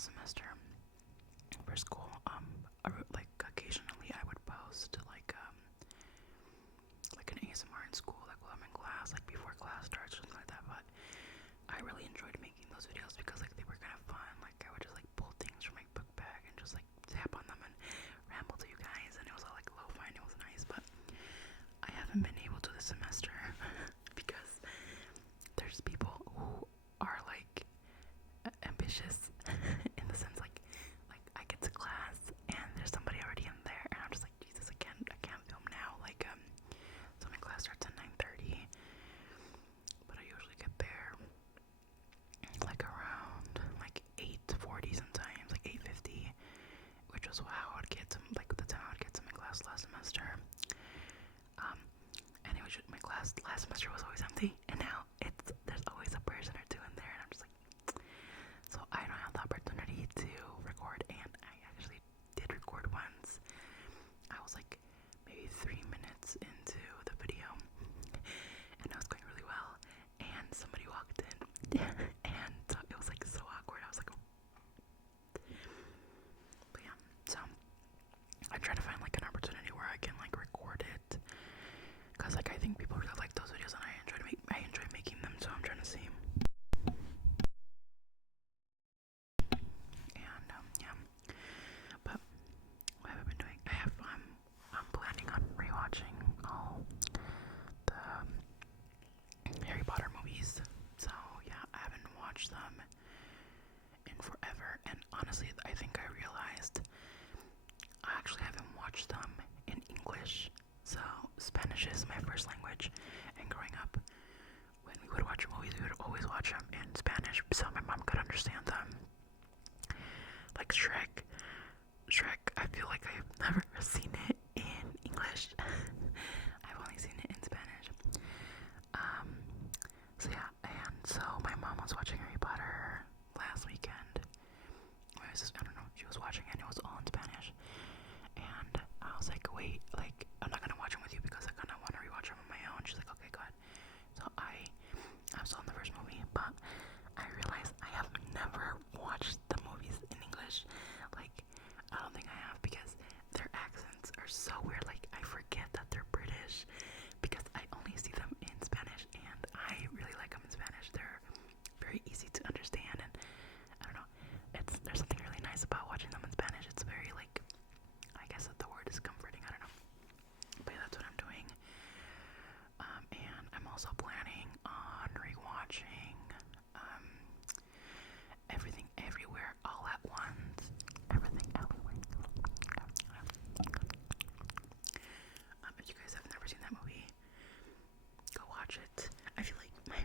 last semester for school, like occasionally I would post like an ASMR in school, like while I'm in class, like before class starts or something like that. But I really enjoyed making those videos because like they were kind of fun. Like I would just like pull things from my book bag and just like tap on them and ramble to you guys, and it was all like lo-fi and it was nice. But I haven't been able to this semester because there's people who are like ambitious in the sense like I get to class and there's somebody already in there and I'm just like, Jesus, I can't film now. So my class starts at 9:30, but I usually get there like around like 8:40 sometimes, like 8:50, which was how I would get to like the time I would get to my class last semester. And it was just, my class last semester was always empty, and now there's always a person or two in there, and I'm just like, so I don't have the opportunity to record, and I actually did record once. I was like maybe 3 minutes into the video, and it was going really well, and somebody walked in, and so it was like so awkward. I was like, oh. But yeah, so I try to find like an opportunity where I can like record it, cause like I think people really like those videos, and I enjoy making them. So I'm trying to see. And yeah, but what have I been doing? I'm planning on rewatching all the Harry Potter movies. So yeah, I haven't watched them in forever, and honestly, I think I realized I actually haven't watched them in English. So Spanish is my first language, and growing up, when we would watch movies, we would always watch them in Spanish, so my mom could understand them. Like Shrek, I feel like I've never seen it in English. I've only seen it in Spanish. So yeah, and so my mom was watching Harry Potter last weekend. I don't know, she was watching it and it was all in Spanish. And I was like, wait, like, I'm not gonna watch them with you because I kinda wanna rewatch them on my own. She's like, okay, go ahead. So I'm still in the first movie, but I realized I have never watched the movies in English. Like, I don't think I have, because their accents are so weird. Like, I forget that they're British because I only see them in Spanish, and I really like them in Spanish. They're very easy to understand, and I don't know, there's something really nice about watching them in Spanish. It's very like, I guess that the word is comforting. I don't know, but yeah, that's what I'm doing. And I'm also planning on rewatching Everything Everywhere All at Once. Everything Everywhere. If you guys have never seen that movie, go watch it. I feel like my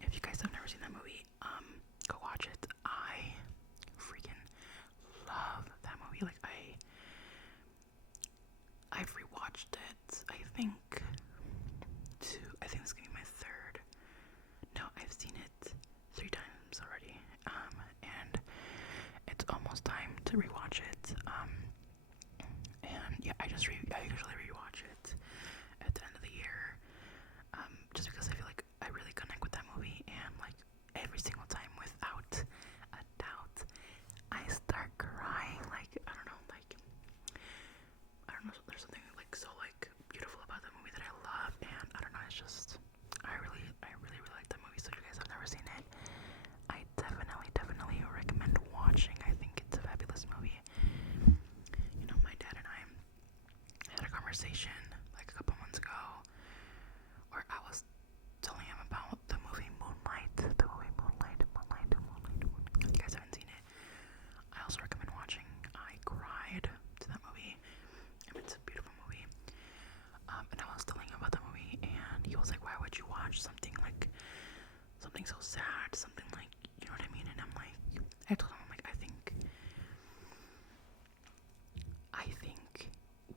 if you guys have never seen that movie, go watch it. I freaking love that movie. Like I've rewatched it. I think this is gonna be my third. No, I've seen it 3 times already. And it's almost time to rewatch it. And yeah, I usually rewatch it at the end of the year. Just because I feel like I really connect with that movie, and like every single time without a doubt, I start crying. Like I don't know, there's something like so like beautiful about that movie that I love, and I don't know, it's just I really like that movie. So if you guys have never seen it, I definitely recommend watching. I think it's a fabulous movie. You know, my dad and I had a conversation like a couple months ago where I was telling him about the movie Moonlight. If you guys haven't seen it, I also recommend watching. I cried to that movie. It's a beautiful movie. And I was telling him about the movie, and he was like, why would you watch something so sad, something like, you know what I mean? And I'm like, I told him, I'm like, I think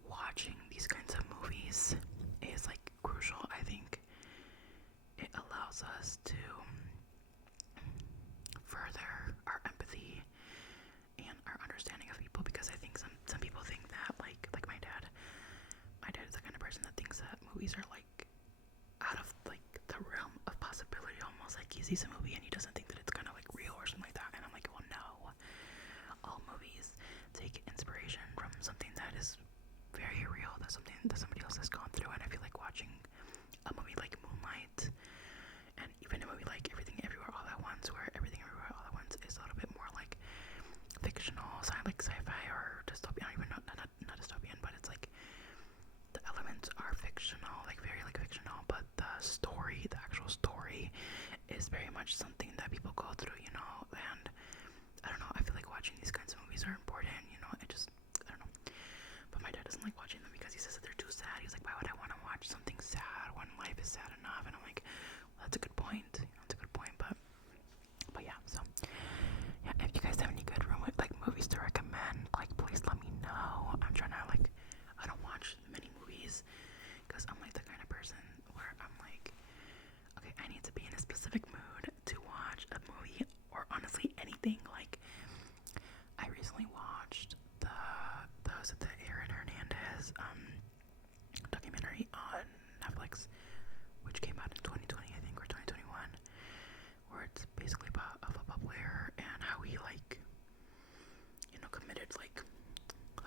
watching these kinds of movies is like crucial. I think it allows us to further our empathy and our understanding of people, because I think some people think that like my dad is the kind of person that thinks that movies are like out of like the realm life is sad enough. And I'm like, well, that's a good point. That's a good point. But yeah. So yeah, if you guys have any good like movies to recommend, like please let me know. I'm trying to like, I don't watch many movies because I'm like the kind of person where I'm like, okay, I need to be in a specific mood to watch a movie or honestly anything. Like I recently watched the Aaron Hernandez documentary on Netflix, which came out in 2020, I think, or 2021, where it's basically about a football player and how he like, committed like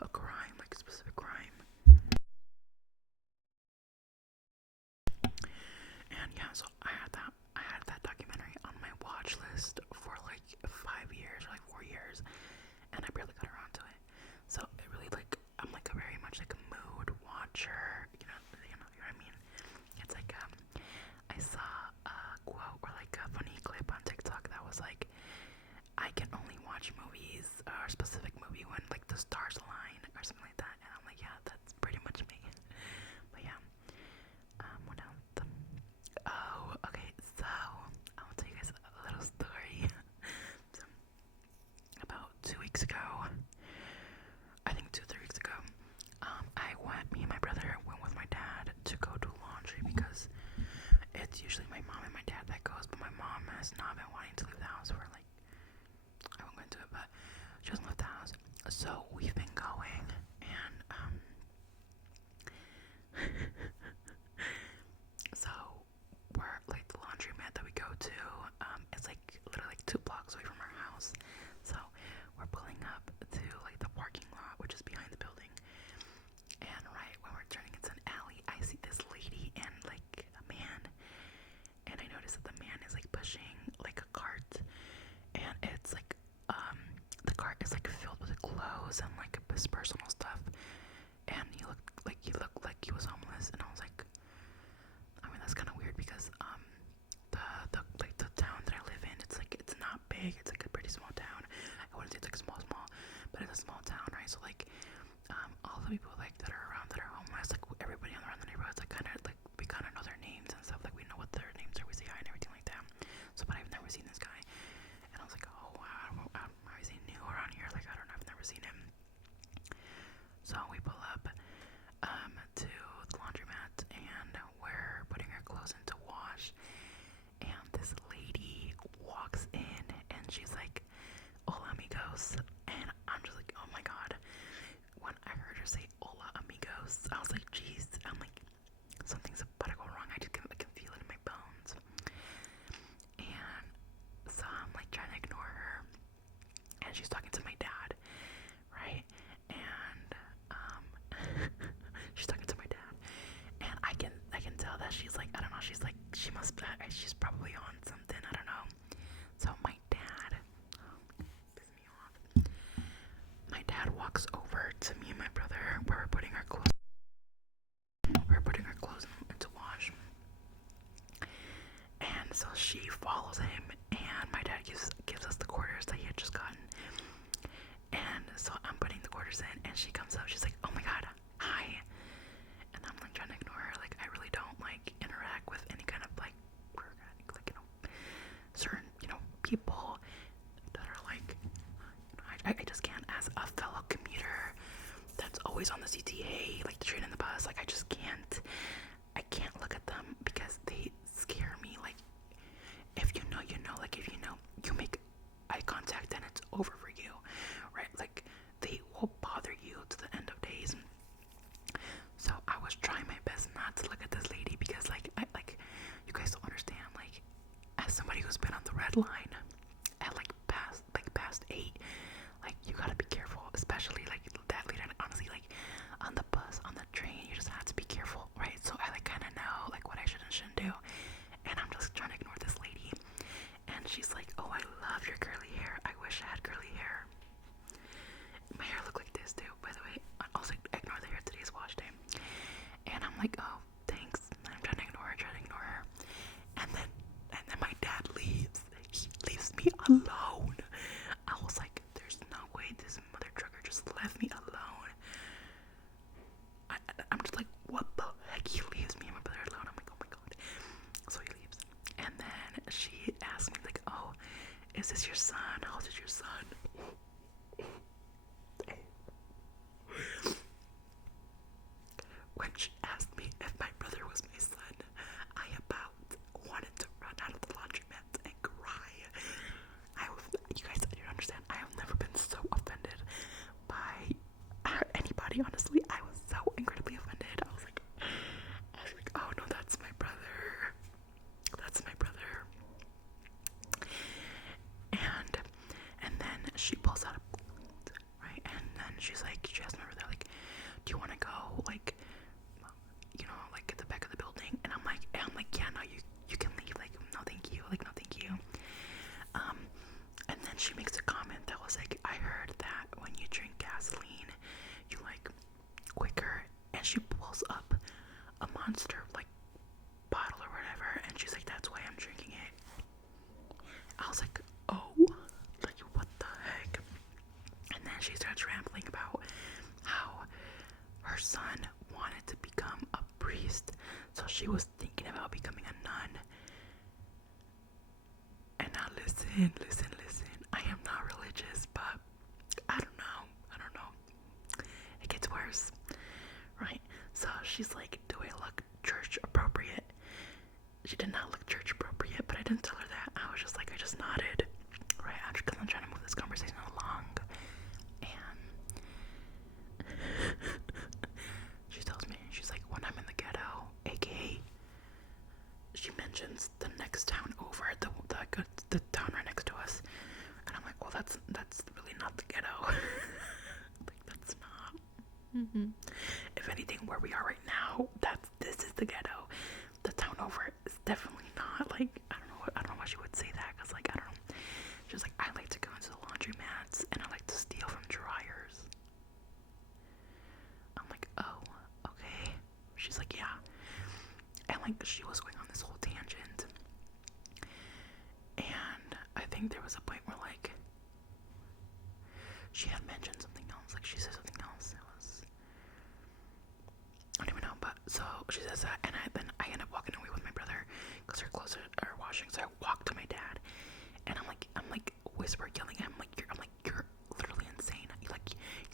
a crime, like a specific crime. And yeah, so I had that documentary on my watch list for like 5 years or like 4 years, and I barely got around to it. So it really like, I'm like a very much like a mood watcher, you know what I mean? It's like I saw a quote or like a funny clip on TikTok that was like, I can only watch movies or a specific movie when like the stars align or something like that. And I'm like, yeah, that's pretty much me. But yeah, what else? Oh, okay, so I'll tell you guys a little story. So, about 2 weeks ago, I think 2-3 weeks ago, me and my brother went with my dad to go do laundry because it's usually my mom and my dad that goes, but my mom has not been wanting to leave the house for like, I won't go into it, but she doesn't leave the house. So we've been going, and so we're like the laundromat that we go to. It's like literally like 2 blocks away from our house. So we're pulling up to like the parking lot, which is behind the building. And right when we're turning into an alley, I see this lady and like a man. And I notice that the man is like pushing like a cart, and it's like the cart is like filled with clothes and like his personal stuff. And he looked like he was homeless, and I was like, I mean, that's kind of weird because the like the town that I live in, it's not big. It's like a pretty small town. I wouldn't say it's like small, but it's a small town, right? So like all the people like that are around that are homeless, like everybody around the neighborhood, like kind of like we kind of know their names and stuff. Like we know what their names are, we say hi and everything like that. So, but I've never seen this guy, and I was like, oh wow, is he new around here? Like I don't know, I've never seen him. So we pull up to the laundromat, and we're putting our clothes into wash, and this lady walks in, and she's like, hola amigos, and I'm just like, oh my god. When I heard her say hola amigos, I was like, jeez, I'm like, something's about to go wrong. I can feel it in my bones. And so I'm like trying to ignore her, and she's talking to my dad, right? And she's talking to my dad, and I can tell that she's like, I don't know, she's probably on something, I don't know. So my dad, piss me off. My dad walks over to me and my brother where we're putting our clothes. Into wash. And so she follows him, and my dad gives us the quarters that he had just gotten. And so I'm putting the quarters in, and she comes up, she's like, oh my god, hi. And I'm like trying to ignore her, like I really don't like interact with any kind of like certain, people that are like, I just can't, as a fellow commuter that's always on the CTA, like the train and the bus, like I can't look at them because they scare me. Like if you know, like if you make eye contact, then it's over for you, right? Like they will bother you to the end of days. So I was trying my best not to look at this lady because like you guys don't understand, like as somebody who's been on the red line at like past 8, like you gotta be careful, especially like that lady. Honestly, like on the bus, on the train, you just have to be careful, right? So I like kind of know like what I should and shouldn't do, and I'm just trying to ignore this lady. And she's like, oh, I love your curly hair, I wish I had curly hair. like, like at the back of the building. And I'm like, yeah, no, you can leave. Like, no, thank you. Like, no, thank you. And then she makes a comment that was like, I heard that when you drink gasoline, you like quicker. And she pulls up a Monster like bottle or whatever, and she's like, that's why I'm drinking it. I was like, oh, like what the heck? And then she starts rambling about how her son wanted to become a priest, so she was thinking about becoming a nun. And now listen. I am not religious, but I don't know. It gets worse, right? So she's like, do I look church appropriate? She did not look church appropriate, but I didn't tell her that. I was just like, I just nodded, right? Because I'm trying to move this conversation along. And she tells me, she's like, when I'm in the ghetto, aka, she mentions the next town over, the town right next to us. And I'm like, well, that's really not the ghetto. Like, that's not. If anything, where we are right now, this is the ghetto. The town over is definitely not. Like, I don't know why she would say that, because like, I don't know. She's like, I like to go into the laundromats and I like to steal from dryers. I'm like, oh, okay. She's like, yeah. And like, she was going on this whole tangent, and I think there was a point where like she had mentioned something else. Like, she said something else. It was, I don't even know. But so she says that, and I end up walking away with my brother because her clothes are washing. So I walk to my dad, and I'm like whisper yelling at him, you're literally insane.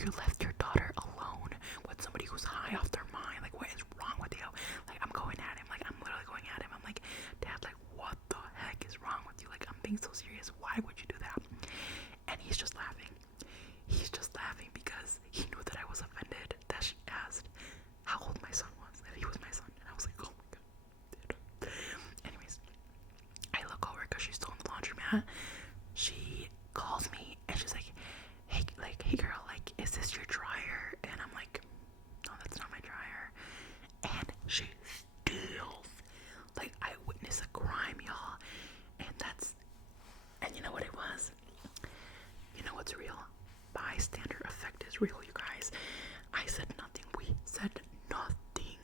You left your daughter alone with somebody who's high off their mind. Like, what is wrong with you? Like, I'm going at him. Like, I'm literally going at him. I'm like, Dad, like, what the heck is wrong with you? Like, I'm being so serious. Why would you do that? And he's just laughing. He's just laughing because he knew that I was offended that she asked how old my son was, if he was my son. And I was like, oh my god, dude. Anyways, I look over because she's still in the laundromat. She calls me and she's like, hey girl, like, is this your dryer? And I'm like, no, that's not my dryer. And she steals. Like, I witnessed a crime, y'all. And you know what it was? You know what's real? Bystander effect is real, you guys. I said nothing. We said nothing.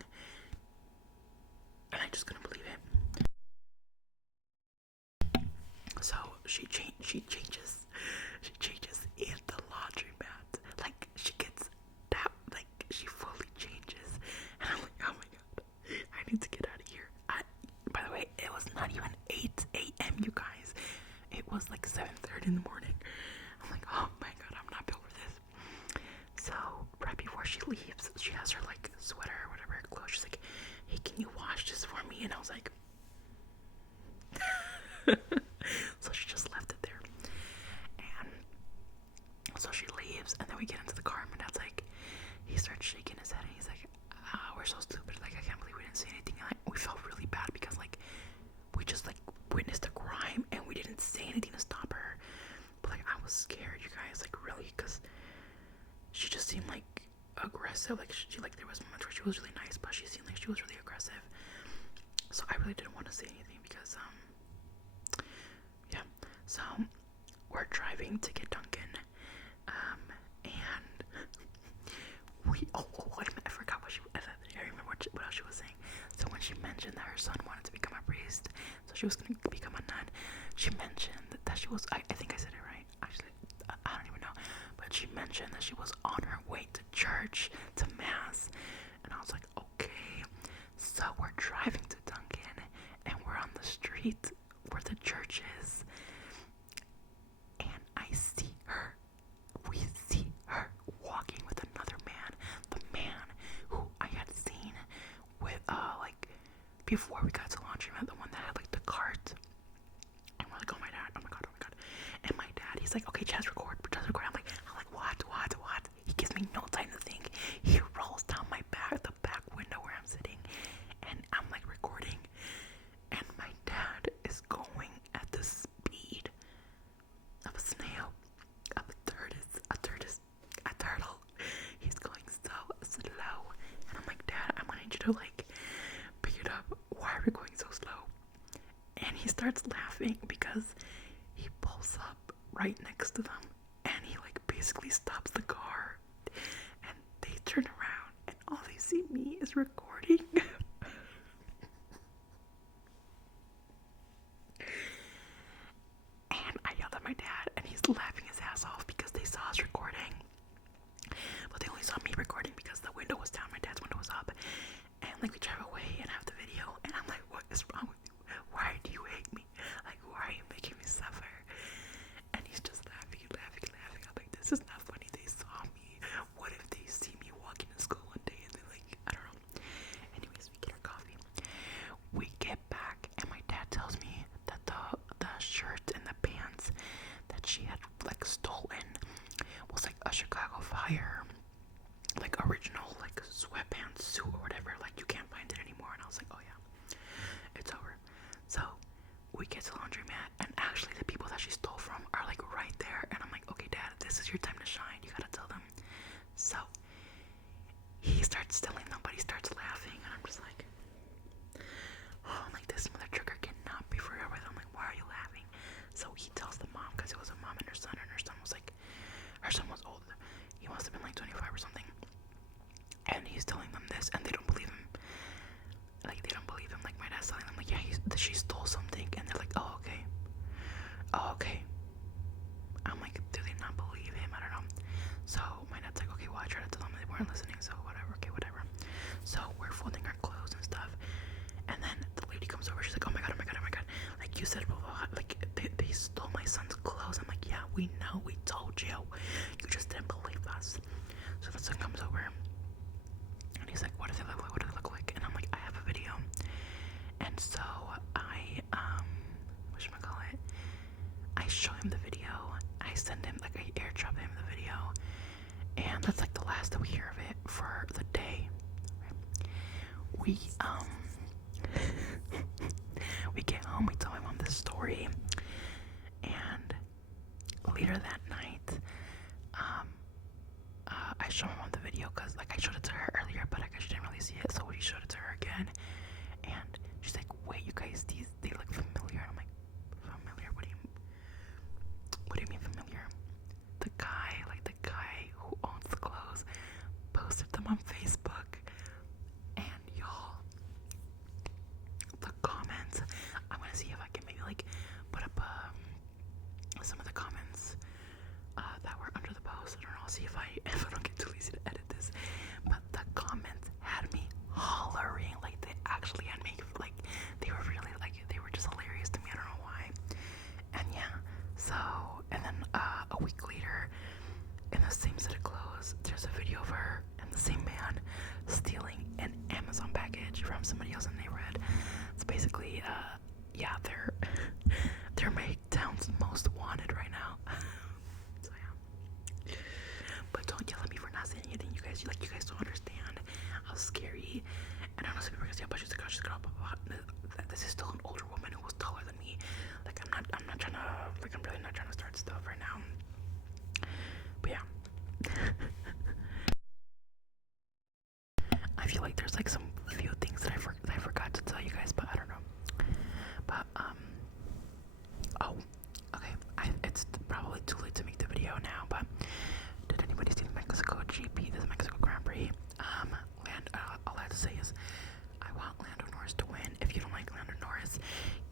And I just couldn't believe it. So she changes in the laundromat. Like, she gets that, like, she fully changes. And I'm like, oh my god, I need to get out of here. By the way, it was not even 8 a.m., you guys. It was like 7:30 in the morning. I'm like, oh my god, I'm not built for this. So right before she leaves, she has her like sweater or whatever, her clothes. She's like, hey, can you wash this for me? And I was like, so she just left it there. And so she leaves, and then we get into the car, and my dad's like, he starts shaking his head, and he's like, we're so stupid. Like, I can't believe we didn't say anything. And like, we felt really bad because like we just like witnessed a crime and we didn't say anything to stop her. But like, I was scared, you guys, like, really, because she just seemed like aggressive. Like, she like, there was moments where she was really nice, but she seemed like she was really aggressive. So I really didn't want to say anything because yeah. So we're driving to get Duncan, and I forgot what I remember what else she was saying. So when she mentioned that her son wanted to become a priest, so she was going to become a nun, she mentioned that she was, I think I said it right, actually, I don't even know, but she mentioned that she was on her way to church, to mass, and I was like, okay. So we're driving to Duncan, and we're on the street where the church is, and we see her walking with another man, the man who I had seen with, like, before we got to laundromat, the one that had, like, the cart. And we're like, oh my god. And my dad, he's like, okay, just record. I'm like, what? He gives me no time to think. He rolls down the back window where I'm sitting, and I'm, like, recording. And my dad is going at the speed of a snail, of a turtle. He's going so slow, and I'm to like pick it up. Why are we going so slow? And he starts laughing because he pulls up right next to them and he like basically stops the car and they turn around and all they see me is recording. And I yelled at my dad and he's laughing his ass off because they saw us recording. But they only saw me recording because the window was down, my dad's window was up. And like we drive away and have the video and I'm like, what is wrong with you? Why do you hate me? Like, why are you making me suffer? And he's just laughing. I'm like, this is not funny. They saw me. What if they see me walking to school one day and they're like, I don't know. Anyways, we get our coffee. We get back and my dad tells me that the shirt and the pants that she had like stolen was like a Chicago Fire, like original like sweatpants suit or whatever. Like you can't find it anymore. And I was like, oh yeah, it's over. So we get to laundromat and actually the people that she stole from are like right there. And I'm like, okay, Dad, this is your time to shine. You gotta tell them. So he starts stealing them, but he starts laughing and I'm just like, oh, I'm like, this mother trucker cannot be for real with him. I'm like, why are you laughing? So he tells the mom, because it was a mom and her son was like, her son was old. He must have been like 25 or something. And he's telling them this and they don't believe him. Like, they don't believe him. Like, my dad's telling them, like, yeah, she stole something. And they're like, oh, okay. Oh, okay. I'm like, do they not believe him? I don't know. So my dad's like, okay, well, I tried to tell them they weren't listening, so whatever, okay, whatever. So we're folding our clothes and stuff. And then the lady comes over, she's like, oh my god, like, you said blah, blah, blah. Like, they stole my son's clothes. I'm like, yeah, we know, we told you. You just didn't believe us. So the son comes over and he's like, what does it look like? What does it look like? And I'm like, I have a video. And so I whatchamacallit, I show him the video. I send him, like, I airdrop him the video. And that's like the last that we hear of it for the day. We we get home, we tell my mom this story, and later that night, I show my mom the video because like I showed it to her earlier, but I guess she didn't really see it, so we showed it to her again, and she's like, wait, you guys, they look familiar. And I'm like, familiar? What do you mean familiar? The guy who owns the clothes posted them on Facebook, and y'all, the comments, I'm gonna see if I can maybe like put up some of the comments that were under the post. I don't know, I'll see if I don't get too lazy to edit this, but the comments had me hollering. Like, they actually had me, like, they were really, like, they were just hilarious to me. I don't know why. And yeah, so, and then a week later, in the same set of clothes, there's a video of her and the same man stealing an Amazon package from somebody else in the neighborhood. It's basically, yeah, they're my town's most wanted right now. So yeah. But don't yell at me for not saying anything. You guys don't understand how scary. And I know some people are gonna say, but she's a girl, blah, blah, blah. This is still an older woman who was taller than me. Like, I'm really not trying to start stuff right now. But yeah. I feel like there's like some few things that I forgot to tell you guys, but I don't know. But oh, okay. It's probably too late to make the video now, but did anybody see the Mexico GP, this Mexico Grand Prix? All I have to say is, I want Lando Norris to win. If you don't like Lando Norris,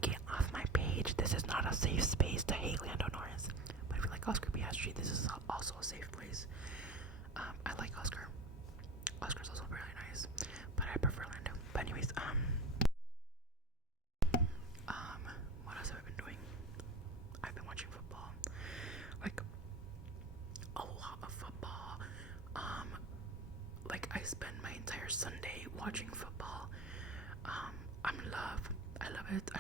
get off my page. This is not a safe space to hate Lando Norris. But if you like Oscar Piastri, this is also a safe place. I like Oscar. Oscar's also really nice, but I prefer Lando. But anyways, what else have I been doing? I've been watching football, like a lot of football. Like I spend my entire Sunday watching football. I'm in love. I love it.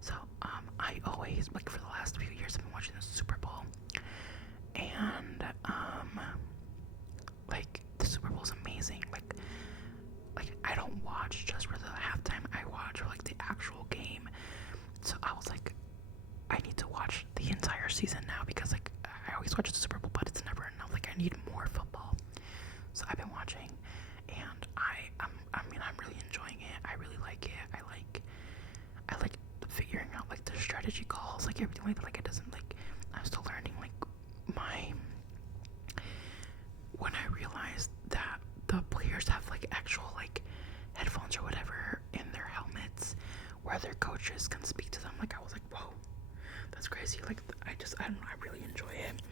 So, I always, like, for the last few years, I've been watching the Super Bowl, and like, the Super Bowl's amazing. Like I don't watch just for the halftime. I watch for like the actual game. So I was like, I need to watch the entire season now because like I always watch the Super Bowl, but it's never enough. Like I need more football. So I've been watching, and I mean like it. I like figuring out like the strategy calls, like everything like that. Like it doesn't like I'm still learning like my when I realized that the players have like actual like headphones or whatever in their helmets where their coaches can speak to them, like I was like, whoa, that's crazy. Like I don't know, I really enjoy it.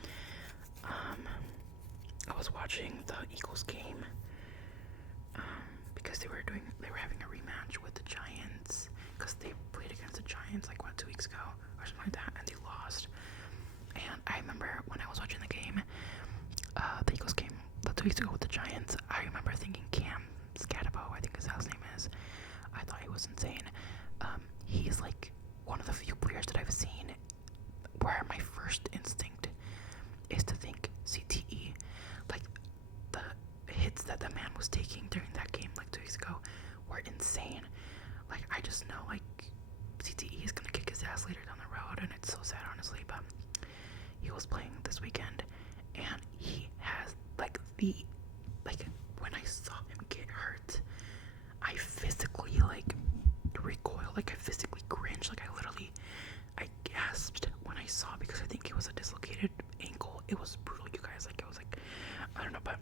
I was watching the Eagles game because they were having a rematch with the Giants because they played against the Giants like what 2 weeks ago or something like that, and they lost. And I remember when I was watching the game, the Eagles game, the 2 weeks ago with the Giants, I remember thinking Cam Scatabo, I think is how his name is. I thought he was insane. He's like one of the few players that I've seen where my first instinct is to think CTE. Like the hits that the man was taking during that game like 2 weeks ago were insane. Like I just know like CTE is gonna kick his ass later down the road, and it's so sad honestly, but he was playing this weekend and he has like when I saw him get hurt, I physically like recoiled, like I physically cringed, like I gasped when I saw, because I think it was a dislocated ankle. It was brutal, you guys. Like it was like, I don't know, but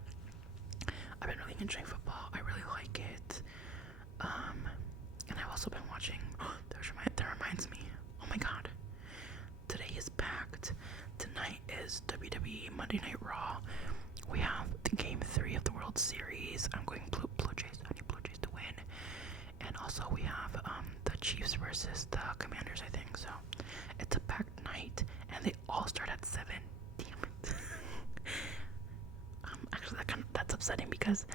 I've been really enjoying football. I really like it. And I've also been watching. That reminds me. Oh my God, today is packed. Tonight is WWE Monday Night Raw. We have the Game 3 of the World Series. I'm going Blue Jays. I need Blue Jays to win. And also we have the Chiefs versus the Commanders, I think. So it's a packed night, and they all start at 7. Damn it. Actually, that's upsetting because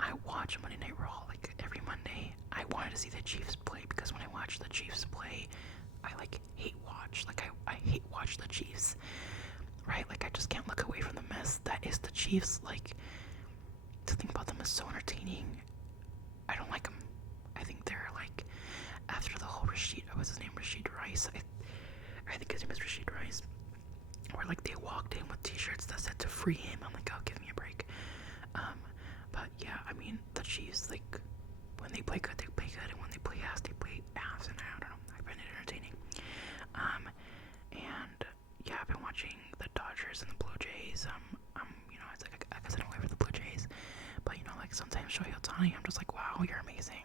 I watch Monday Night Raw like every Monday. I wanted to see the Chiefs play because when I watch the Chiefs play, I like hate watch. Like I hate watch the Chiefs, right? Like I just can't look away from the mess that is the Chiefs. Like to think about them is so entertaining. I don't like them. I think they're like, after the whole Rashid Rice. I think his name is Rashid Rice. Where like they walked in with T-shirts that said to free him. I'm like, oh, give me a break. But yeah, I mean the Chiefs, like when they play good, they play good, and when they play ass, they play ass. And I don't know, I find it entertaining. And yeah, I've been watching the Dodgers and the Blue Jays. You know, it's like I guess I don't wait for the Blue Jays, but you know, like sometimes Shohei Ohtani, I'm just like, wow, you're amazing.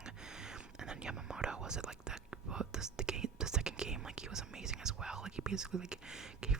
And then Yamamoto, was it like the second game, like he was amazing as well. Like he basically like gave